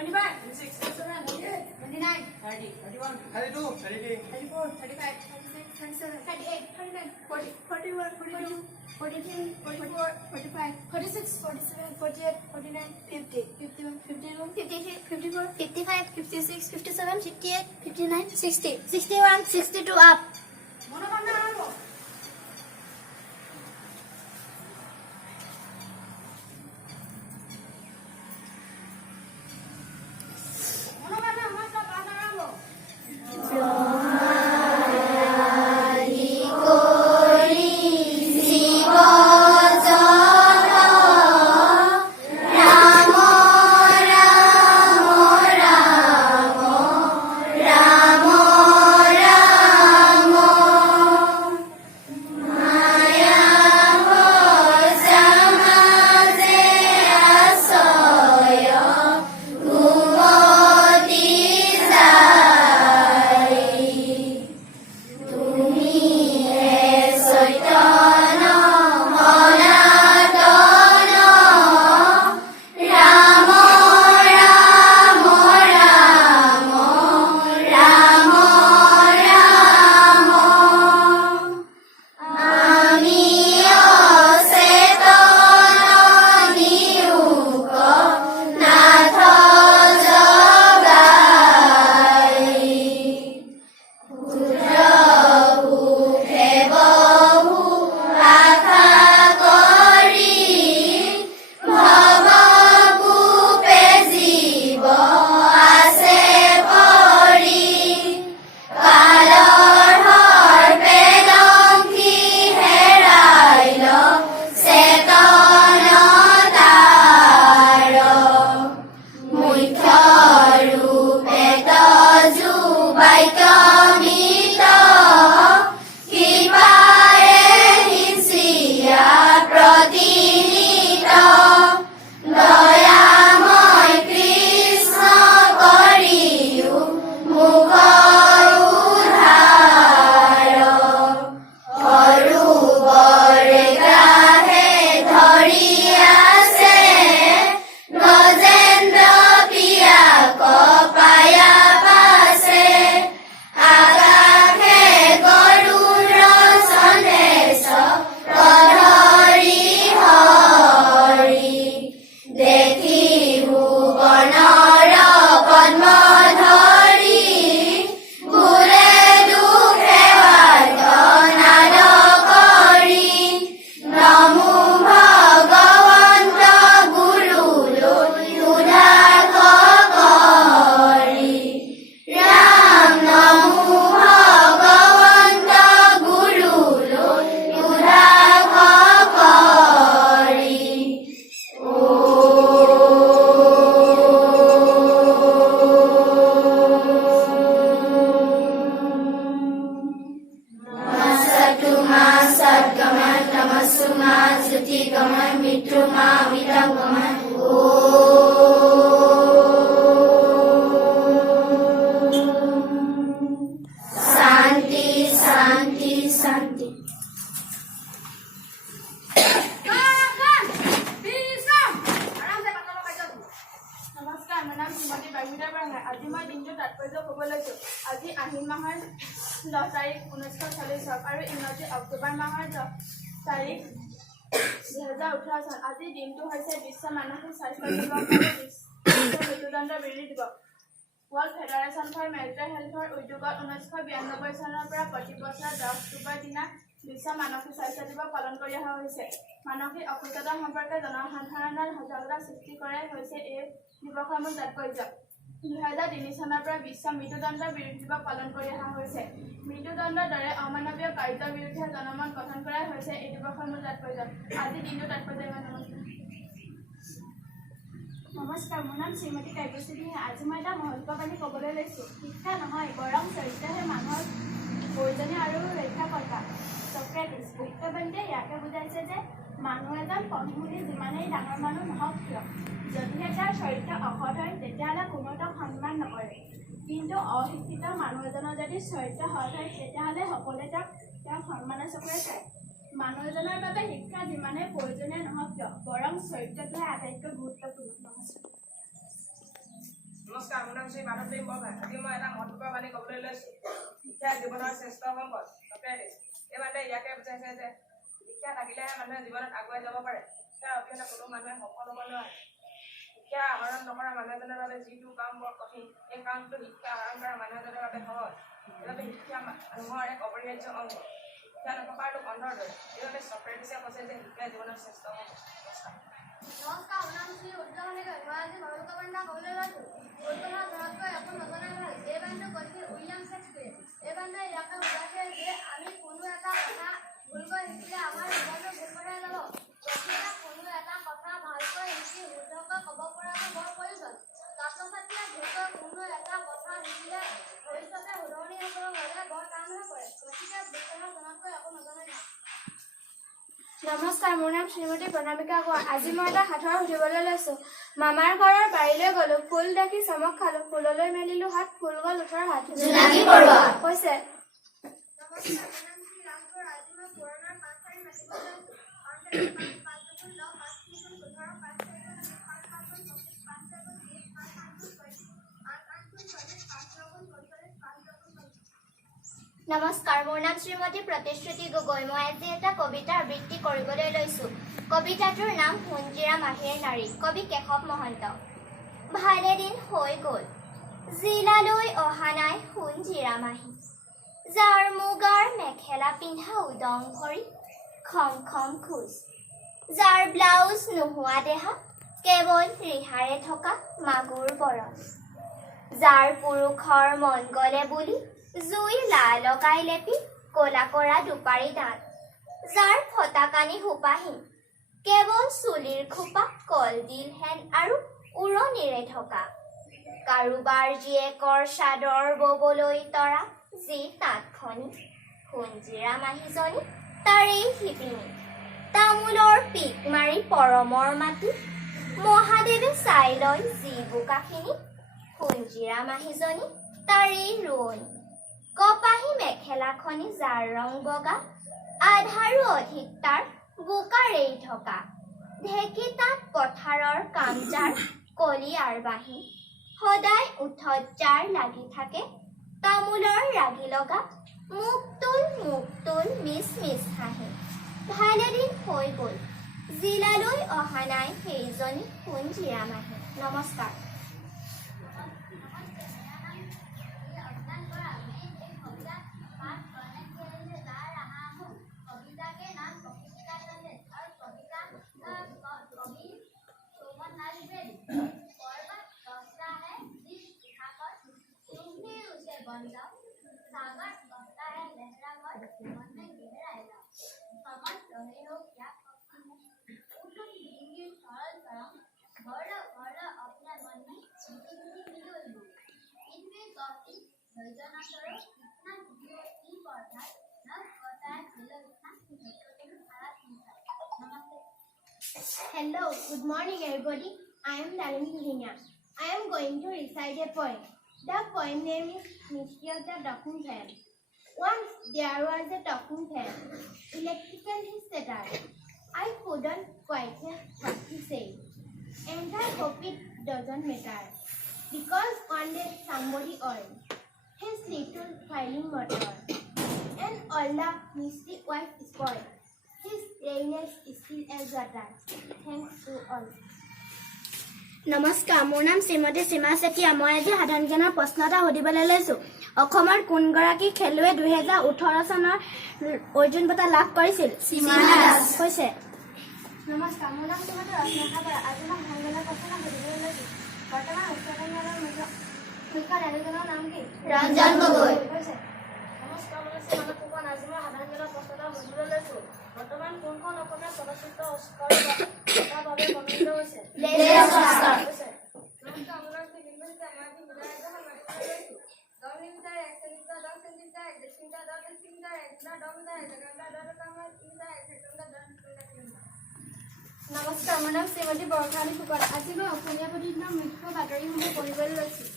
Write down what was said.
25, 26, 27, 28, 29, 30, 31, 32, 33, 34, 35, 36, 37, 38, 39, 40, 41, 42, 43, 44, 45, 46, 47, 48, 49, 50, 51, 52, 53, 54, 55, 56, 57, 58, 59, 60, 61, 62 up. আজি মই দিনটো তাৎপৰ্য ক'ব লৈছোঁ। আজি আহিন মাহৰ 10 তাৰিখ 1940 চন আৰু ইংৰাজী অক্টোবৰ মাহৰ 10 তাৰিখ 2018 চন। আজিৰ দিনটো হৈছে বিশ্ব মানসিক স্বাস্থ্য দিৱস আৰু বিশ্ব মৃত্যুদণ্ড বিৰোধী দিৱস। ৱৰ্ল্ড ফেডাৰেশ্যন ফৰ মেণ্টেল হেল্থৰ উদ্যোগত 1992 চনৰ পৰা প্ৰতি বছৰ 10 অক্টোবৰ দিনা বিশ্ব মানসিক স্বাস্থ্য দিৱস পালন কৰি অহা হৈছে। মানসিক অসুস্থতা সম্পৰ্কে জনসাধাৰণৰ সজাগতা সৃষ্টি কৰাই হৈছে এই দিৱসৰ মূল তাৎপৰ্য। 2003 চনৰ পৰা বিশ্ব মৃত্যুদণ্ড বিৰোধী দিৱস পালন কৰি অহা হৈছে। মৃত্যুদণ্ডৰ দৰে অমানৱীয় কাৰ্যৰ বিৰুদ্ধে জনমত গঠন কৰাই হৈছে এই দিৱসৰ মূল তাৎপৰ্য। আজিৰ দিনটো তাৎপৰ্য ইমান। নমস্কাৰ, মোৰ নাম শ্ৰীমতী কাব্যশ্ৰী দিহিঙীয়া। আজি মই এটা মহত্ববাণী ক'বলৈ লৈছোঁ। শিক্ষা নহয় বৰং চৰিত্ৰহে মানুহৰ প্ৰয়োজনীয় আৰু ৰক্ষাকৰ্তা। ছক্ৰেটিছ বৈজ্ঞানিকে ইয়াকে বুজাইছে যে মানুহ এজন পঢ়ি যিমানেই ডাঙৰ মানুহ নহওক কিয়, যদিহে তাৰ চৰিত্ৰ অসৎ হয় তেতিয়াহ'লে কোনো তেওঁক সন্মান নকৰে। কিন্তু অশিক্ষিত মানুহ এজনৰ যদি চৰিত্ৰ সৎ হয় তেতিয়াহ'লে সকলোৱে তেওঁক সন্মানৰ চকুৰে চায়। মানুহ এজনৰ বাবে শিক্ষা যিমানেই প্ৰয়োজনীয় নহওক কিয় বৰং চৰিত্ৰটোহে আটাইতকৈ গুৰুত্বপূৰ্ণ। নমস্কাৰ। নমস্কাৰ, মোৰ নাম শ্ৰী মাধৱদেৱ বৰগোহাঁই। আজি মই এটা মহত্বপূৰ্ণ বাণী ক'বলৈ লৈছোঁ। শিক্ষা জীৱনৰ শ্ৰেষ্ঠ সম্পদ। চক্ৰেটিছ এই বাণীয়ে ইয়াকে বুজাইছে যে শিক্ষা থাকিলেহে মানুহে জীৱনত আগুৱাই যাব পাৰে। শিক্ষাৰ অবিহনে কোনো মানুহে সফল হ'ব নোৱাৰে। শিক্ষা আহৰণ নকৰা মানুহ এজনৰ বাবে যিটো কাম বৰ কঠিন, সেই কামটো শিক্ষা আহৰণ কৰা মানুহ এজনৰ বাবে সহজ। সেইবাবে শিক্ষা মানুহৰ এক অপৰিহাৰ্য অংগ। শিক্ষা নথকাৰ লোক অন্ধৰ দৰে। সেইবাবে চক্ৰেটিছে কৈছে যে শিক্ষা জীৱনৰ শ্ৰেষ্ঠ সম্পদ। নমস্কাৰ, মোৰ নাম শ্ৰী উজ্জ্বল হাজৰিকা। মই আজি মহলুকা বান্ধা ক'বলৈ লৈছোঁ। উজ্জ্বলৰ ঘৰতকৈ একো নজনাই ভাল। এই বান্ধটো কৈছিল উইলিয়াম শ্বেক্সপিয়াৰে। এই বান্ধে ইয়াকে বুজাইছে যে আমি কোনো এটা কথা ভুলকৈ শিকিলে আমাৰ জীৱনটো ভুল পথে যাব। গতিকে কোনো এটা কথা ভালকৈ শিকি শুদ্ধকৈ ক'ব পৰাটো বৰ প্ৰয়োজন। ছাত্ৰ ছাত্ৰীয়ে ভুলকৈ কোনো এটা কথা শিকিলে ভৱিষ্যতে শুধৰণি হ'বলৈ হ'লে বৰ টান হৈ পৰে। গতিকে ভুল কথা জনাতকৈ একো নজনাই ভাল। নমস্কাৰ, মোৰ নাম শ্ৰীমতী প্ৰণামিকা কোঁৱৰ। আজি মই এটা সাঁথৰ সুধিবলৈ লৈছোঁ। মামাৰ ঘৰৰ বাৰীলৈ গ'লো, ফুল দেখি চমক খালো, ফুললৈ মেলিলো হাত, ফুল গ'ল ওঠৰ হাত। হৈছে নমস্কাৰ, মোৰ নাম শ্ৰী ৰাজ বৰা। আজি মই পুৰণাৰ 5 চাৰি মাতিব লৈছোঁ। 5 5 5 2 10 5 3 18 5 4 5 5 5 25 5 6 30 5 8 40 8 8 40 5 9 45 5 9 50। নমস্কাৰ, মোৰ নাম শ্ৰীমতী প্ৰতিশ্ৰুতি গগৈ। মই আজি এটা কবিতা আবৃত্তি কৰিবলৈ লৈছোঁ। কবিতাটোৰ নাম সোণজিৰা মাহীৰ নাৰী। কবি কেশৱ মহন্ত। ভালেদিন হৈ গ'ল জিলালৈ অহা নাই সোণজিৰা মাহী, যাৰ মুগাৰ মেখেলা পিন্ধা উদং ভৰি, খম খম খোজ, যাৰ ব্লাউজ নোহোৱা দেহা, কেৱল ৰিহাৰে থকা মাগুৰ বৰণ, যাৰ পুৰুষৰ মন গ'লে বুলি জুই লা লগাই লেপি ক'লা কৰা দুপাৰী দাঁত, যাৰ ফটাকানি সোপাহীন, কেৱল চুলিৰ খোপা কলডিল হেন আৰু উৰণিৰে থকা, কাৰোবাৰ জীয়েকৰ চাদৰ ববলৈ তৰা যি তাঁতখনি, সোণজিৰা মাহীজনী তাৰেই শিপিনী, তামোলৰ পিক মাৰি পৰমৰ মাটি, মহাদেৱে চাই লয় যি বোকাখিনি, সোণজিৰা মাহীজনী তাৰেই ৰোৱনী, কপাহী মেখেলাখনি যাৰ ৰং বগা, আধাৰো অধিক তাৰ বোকাৰেই থকা, ঢেঁকী তাত পথাৰৰ কাম যাৰ কলি আৰবাহী, সদায় উঠত যাৰ লাগি থাকে তামোলৰ ৰাগি লগা, মুখ তোল মিছ মিছ হাঁহি, ভালেদিন হৈ গ'ল জিলালৈ অহা নাই সেইজনী সোণজিৰা মাহী। নমস্কাৰ। Hello, good morning everybody. I am Nalini Hinya. I am going to recite a poem. The poem name is Mystery of the Talking Fan. Once there was a talking fan, electrically set up. I couldn't quite hear what he said, and I hope it doesn't matter, because one day somebody oiled his little filing motor, and all the misty wife spoiled. His rayness is still as water. Thanks to all. নমস্কাৰ, মোৰ নাম শ্ৰীমতী সীমা চেতিয়া। মই আজি সাধাৰণ জ্ঞানৰ প্ৰশ্ন এটা সুধিবলৈ লৈছোঁ। অসমৰ কোনগৰাকী খেলুৱৈ 2018 চনৰ অৰ্জুন বঁটা লাভ কৰিছিল? সীমা দাস। হৈছে নমস্কাৰ, মোৰ নাম শ্ৰীমতী ৰশ্মিকা বৰা। আজি মই সংগীতৰ প্ৰশ্ন সুধিবলৈ লৈছোঁ। বৰ্তমান উচ্চতম ন্যায়ালয়ৰ মুখ্য ন্যায়াধীশজনৰ নাম কি? ৰঞ্জন গগৈ। হৈছে নমস্কাৰ, মই শ্ৰী মানৱ ফুকন। আজি মই সাধাৰণ জ্ঞানৰ প্ৰশ্ন এটা সুধিবলৈ লৈছোঁ। বৰ্তমান কোনখন অসমীয়া চলচ্চিত্ৰ অস্কাৰৰ বাবে মনোনীত হৈছে? নমস্কাৰ, নমস্কাৰ, মোৰ নাম শ্ৰী বিমল শৰ্মা। মই আজি মিটাৰ এজনৰ মাতিবলৈ লৈছোঁ। 10 metre 1 centimetre 10 centimetre 1 decimetre 10 decimetre 1 metre 10 metre 1 ছেকেণ্ডাৰ 10 মিটাৰ 1 ছেকেণ্ডাৰ 10 কিলোমিটাৰ। নমস্কাৰ, মোৰ নাম শ্ৰীমতী বৰখানী ফুকন। আজি মই অসমীয়া প্ৰতিদিনৰ মুখ্য বাতৰিসমূহ পঢ়িবলৈ লৈছোঁ।